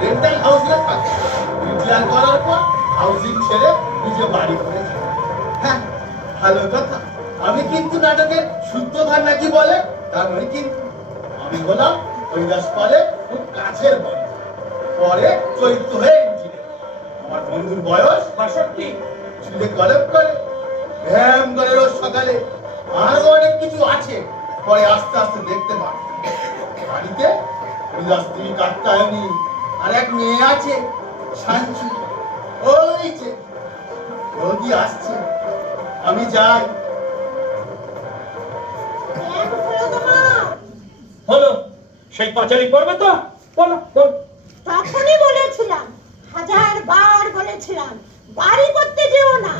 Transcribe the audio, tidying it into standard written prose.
Rental হাউসে থাকে, retire করার পর হাউসিং ছেড়ে নিজে বাড়ি করেছে। হ্যাঁ, ভালো কথা। আমি কিন্তু নাটকের সূত্রধার নাকি বলে, তার মানে কিন্তু আমি হলাম হরিদাস পালের খুব কাছের বন্ধু, পরে চৈত্য হয়ে ইঞ্জিনিয়ার। আমার বন্ধুর বয়স ৬২, চুলে কলপ করে, ব্যায়াম করে রোজ সকালে, আরো অনেক কিছু আছে, পরে আস্তে আস্তে দেখতে পাবো। বাড়িতে হরিদাস স্ত্রী কাত্যায়নী আর এক মেয়ে আছে শাঞ্চু, ওই যে রোগী আসছে, আমি যাই। হলো সেই পাঁচালি পড়বে তো? বলো বল। তখনই বলেছিলাম, 1000 বার বলেছিলাম, বাড়ি করতে যেও না,